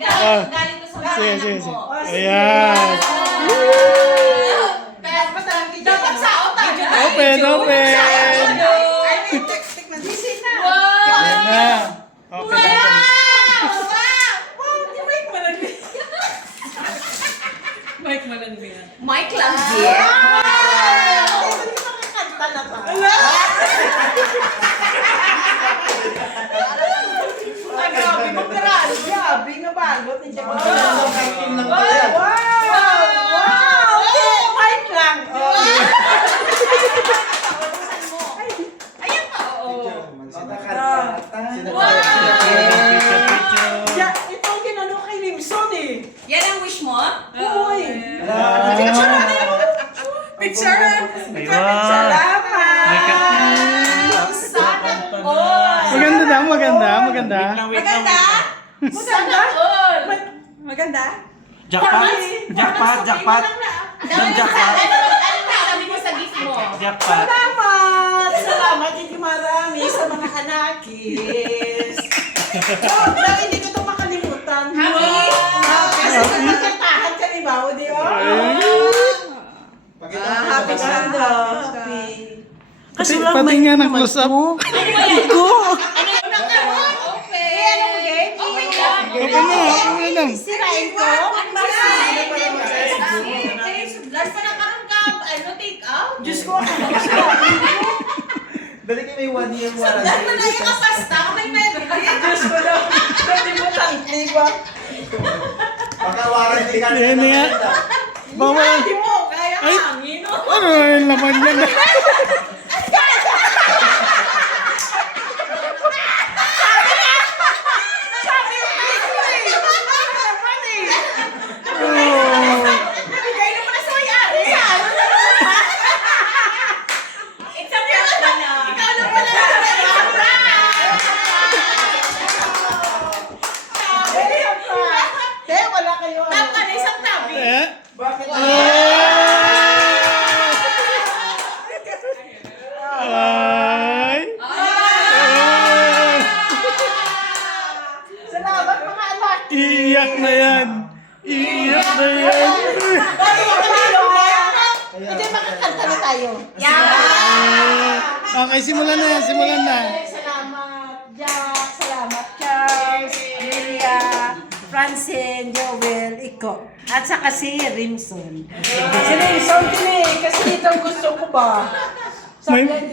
Galing ko sa Sige, sige, makanan sige. mo. Ayan. Dapat sa otak. Open, open. Ayan na. Open, open. Mike Malandi. Mike Langit. Grabe, magkaraan. Grabe, nabalot. Hindi ko Fight lang. Ayan pa. Ito ang ginano kay Limson eh. Yan ang wish mo? Uy. Picture! Salamat. Sana all. Maganda daw, maganda, maganda. Maganda? Maganda? Maganda? Jackpot! Jackpot! Jackpot! Ano na sabi mo sa gift mo? Jackpot! Salamat! Salamat hindi marami sa mga anakis. Dahil hindi ko ito makalimutan. Happy! Kasi nagkantahan ka ni Bao, di ba? Happy ka happy. Pati nga ng close up. Okay. Okay lang. Open na, open na. Sirain ko? Last na nakaroon ka, take out? Diyos ko, Dali kayo may 1 year Dahil mo na yung kapasta, may meron. Diyos ko lang. Pwede mo tangki ba? Baka warranty ka Ayan na nga. Bawal. Hindi mo, kaya Ay. hangin. Ano yung laman yan? Bigay na mo na sa may-ari. It's a prank na lang. Ikaw na pala. Wala kayo. Tama na isang tabi. Eh? Bakit? Ay! Salamat mga anak. Iiyak na yan! Iiyak na yan! Hindi, makakanta na tayo. Okay, simulan na yan, simulan na. Salamat, Jack. Salamat, Charles, Lilia, Francine, Joel, Iko. At saka si Rimson. Si Rimson din eh. Kasi dito ang gusto ko ba?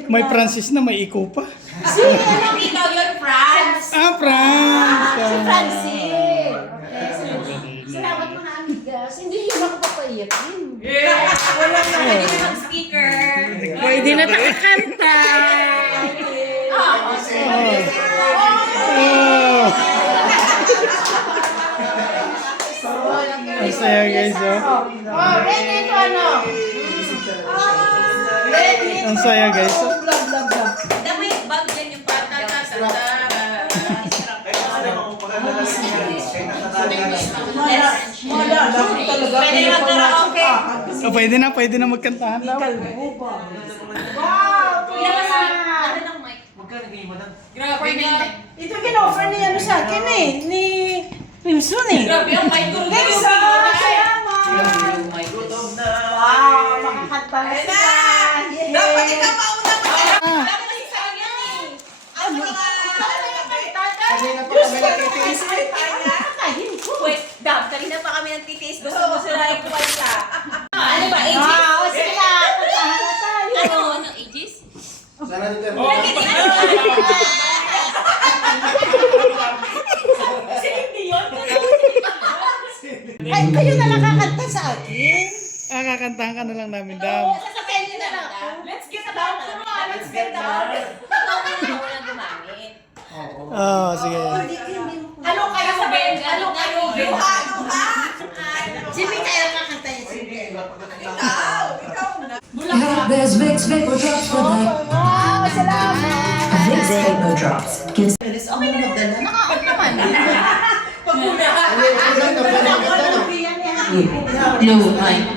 May Francis na, may iko pa. Anong ikaw yun, Franz? Ah, Franz! Si Francine. Okay, salamat mga amigas. Hindi yun ako papaiyak. Wala na. Pwede na mag-speaker. Pwede na nakakanta. Oh! Ang saya guys, oh. Ready ito ano? Ready ito. Ang saya guys, oh. Blah, blah, blah. Dama yung bag dyan yung pata. Wala, dapat talaga. Pwede na karaoke. Oh, pwede na magkantahan daw. Wow, Ilabas na. kuya. Ano ng mic? Magkano game mo na? Grabe na. Ito kin-offer ni ano sa akin eh. Ni Rimson eh. Grabe ang mic ko. Rimson, salamat. Gutom na! Wow, makakanta na sila. Yay. Dapat ikaw mauna pa. Dapat kasi sa kanya eh. Ano nga? Kanina pa kami nagtitiis. Kakain ko. Wait, kanina pa kami nagtitiis. Gusto na yung kumalsa. Ano ba, ages? Wow, sige na. Kantahan na tayo. Ano, ages? Sana dito. Hindi yun. Ay, kayo na nakakanta sa akin. Ah, kakantahan ka na lang namin daw. Sasabihin niyo na lang. Let's get down. Let's get down. Ikaw na lang gumamit. Oh, sige. Ano kayo, Ben? Ano kayo, Ben? Jimmy, kaya kakanta niya. Sige. There's mixed vapor drops for night. Wow, salamat. Mixed vapor drops gives Okay na magdala. Naka-out naman. no light.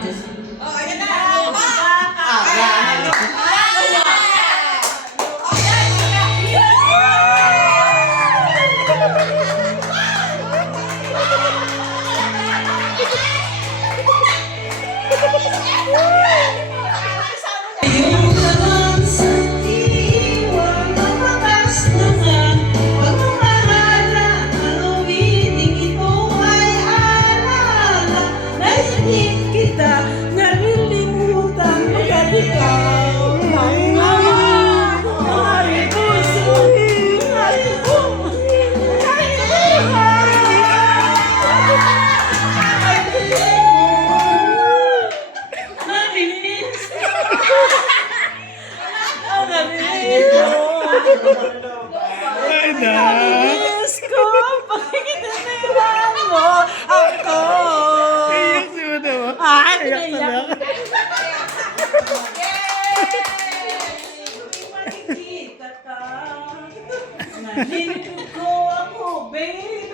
Linipid ko ako, baby.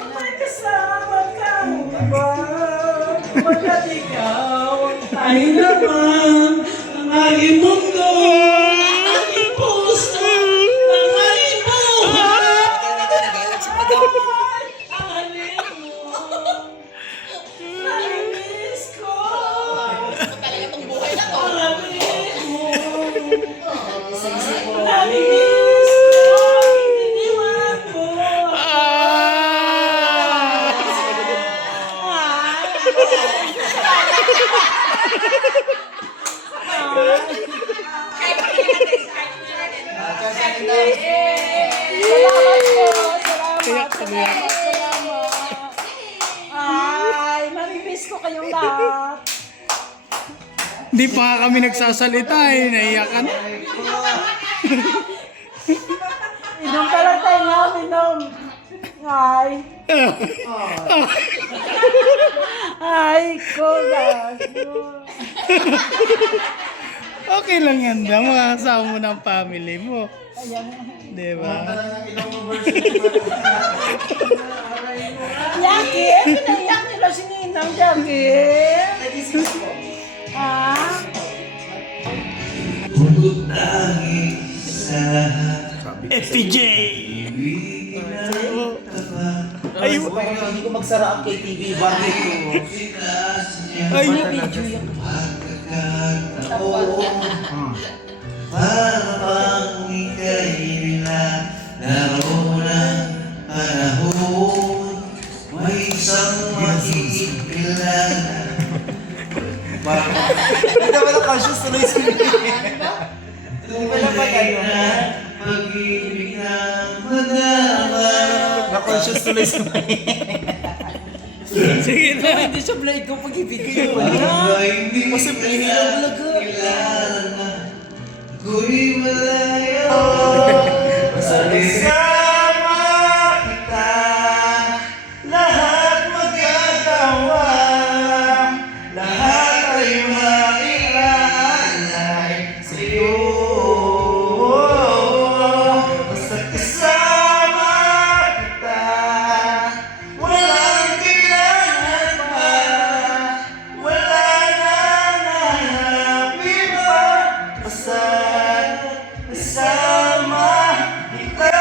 May kasama kang iba. Pagkat ikaw ay naman ang aking mundo, ang aking puso, ang aking buhay. Ang halip mo, nami-miss ko. Talaga itong buhay na to. Ang halip mo, nami-miss ko. Iniwan mo. Salamat po. Salamat. Ay, mamimiss ko kayong lahat. Hindi pa nga kami nagsasalita eh. Naiyak ka na. Inom ka lang tayo na, inom. Ay. Ay, ko gago. Okay lang yan daw. Makakasama mo ng family mo. Ayan. Di ba? Jackie, pinaiyak nila si Ninang, Jackie. Ah? FPJ! Ay, Hindi ko magsara ang KTV barnet ko. ay, Video yung Parang ika'y nilalaro ng panahon. May isang makikilala. Hindi naman ang conscious tuloy sa Hindi pala pa gano'n. Pag-ibig ng madama. Na-conscious tuloy sa sige na. Hindi siya blade ko pag-ibigay mo. Kasi pihila Kilala ako'y malayo. Kasama kita, lahat magkatawa, lahat ay mailalay sa'yo. Basta kasama kita, walang kailangan pa, wala na nahanapin pa, basta kasama kita.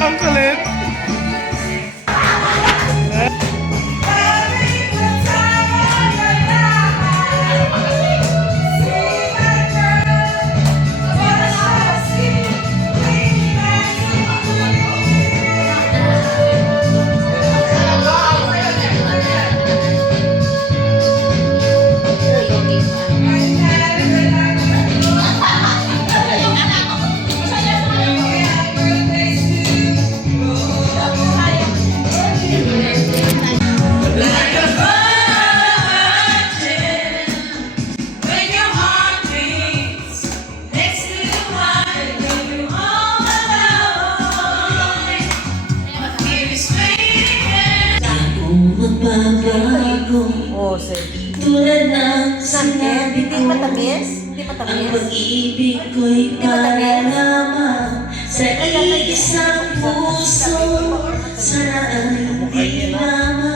Ang kulit. Oh, sige. Tulad ng sinabi Hindi ko, matamis? Hindi ang matamis? pag-ibig ko'y para lamang sa isang puso. Sana ay hindi naman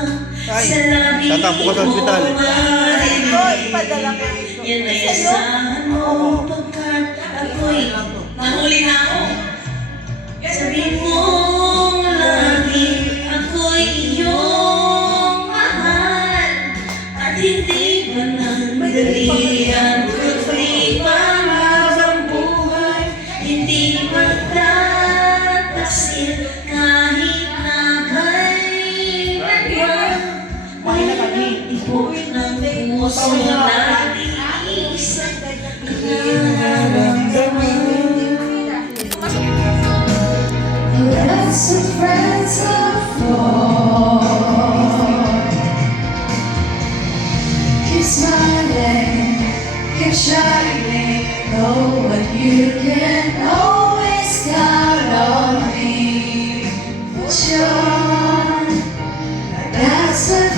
Sa labi Tatakbo ka sa ospital. mo marinig. Ito, ipadala ko ito. Yan ay asahan mo pagkat ako'y nahuli na ako. Sabihin mo lagi ako'y iyong mahal. At hindi ba nang madali ang paglipan habang buhay? Hindi magtataksil kahit na kailanman. May ibog ng puso na iisang nararamdaman. Lots of friends are for. Keep smiling, keep shining. Know what you can always count on me. Sure, that's what